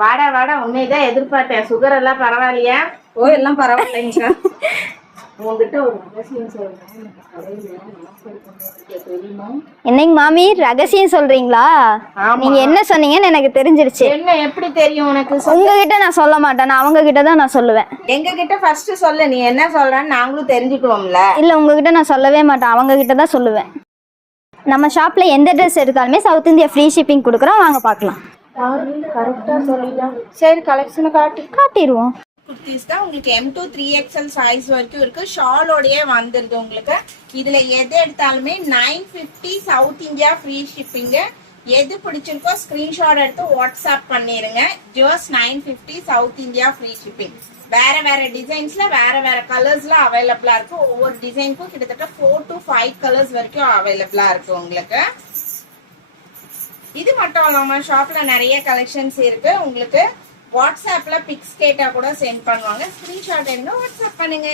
வாடா வாடா, உன்னைதான் எதிர்பார்த்தேன். சுகர் எல்லாம் பரவாயில்லையா? ஓ எல்லாம் பரவாயில்லைங்கக்கா. உங்ககிட்ட ஒரு ரகசியம் சொல்றேன். தெரியுமா? என்னங்க மாமி ரகசியம் சொல்றீங்களா? நீங்க என்ன சொன்னீங்கன்னு எனக்கு தெரிஞ்சிருச்சு. என்ன எப்படி தெரியும் உனக்கு? உங்ககிட்ட நான் சொல்ல மாட்டேன், நான் அவங்க கிட்ட தான் நான் சொல்லுவேன். எங்க கிட்ட ஃபர்ஸ்ட் சொல்லு, நீ என்ன சொல்றன்னு நாங்களும் தெரிஞ்சுக்குவோம்ல. இல்ல உங்ககிட்ட நான் சொல்லவே மாட்டேன், அவங்க கிட்ட தான் சொல்லுவேன். நம்ம ஷாப்ல எந்த ட்ரெஸ் எடுத்தாலுமே சவுத் இந்தியா ஃப்ரீ ஷிப்பிங் கொடுக்குறோம், வாங்க பார்க்கலாம். கரெக்டா சொல்லிட்டான். சரி, கலெக்ஷனை காட்டிடுவோம். குர்த்திஸ் தான் உங்களுக்கு M to 3XL சைஸ் வரைக்கும் இருக்கு. ஷாலோடயே வந்துருது உங்களுக்கு. இதுல எது எடுத்தாலுமே 950 சவுத் இந்தியா ஃப்ரீ ஷிப்பிங். எது பிடிச்சிருக்கோ ஸ்கிரீன்ஷாட் எடுத்து வாட்ஸ்அப் பண்ணிருங்க. Just 950 south India free shipping. வேற வேற டிசைன்ஸ்ல வேற வேற கலர்ஸ்ல அவைலபிளா இருக்கு. ஒவ்வொரு டிசைனுக்கும் கிட்டத்தட்ட 4 to 5 கலர்ஸ் வரைக்கும் அவைலபிளா இருக்கு உங்களுக்கு. இது மட்டும் இல்லாம ஷாப்ல நிறைய கலெக்ஷன்ஸ் இருக்கு. உங்களுக்கு வாட்ஸ்அப்ல பிக்ஸ் கேட்டா கூட சென்ட் பண்ணுவாங்க. ஸ்கிரீன்ஷாட் எடுங்க, வாட்ஸ்அப் பண்ணுங்க.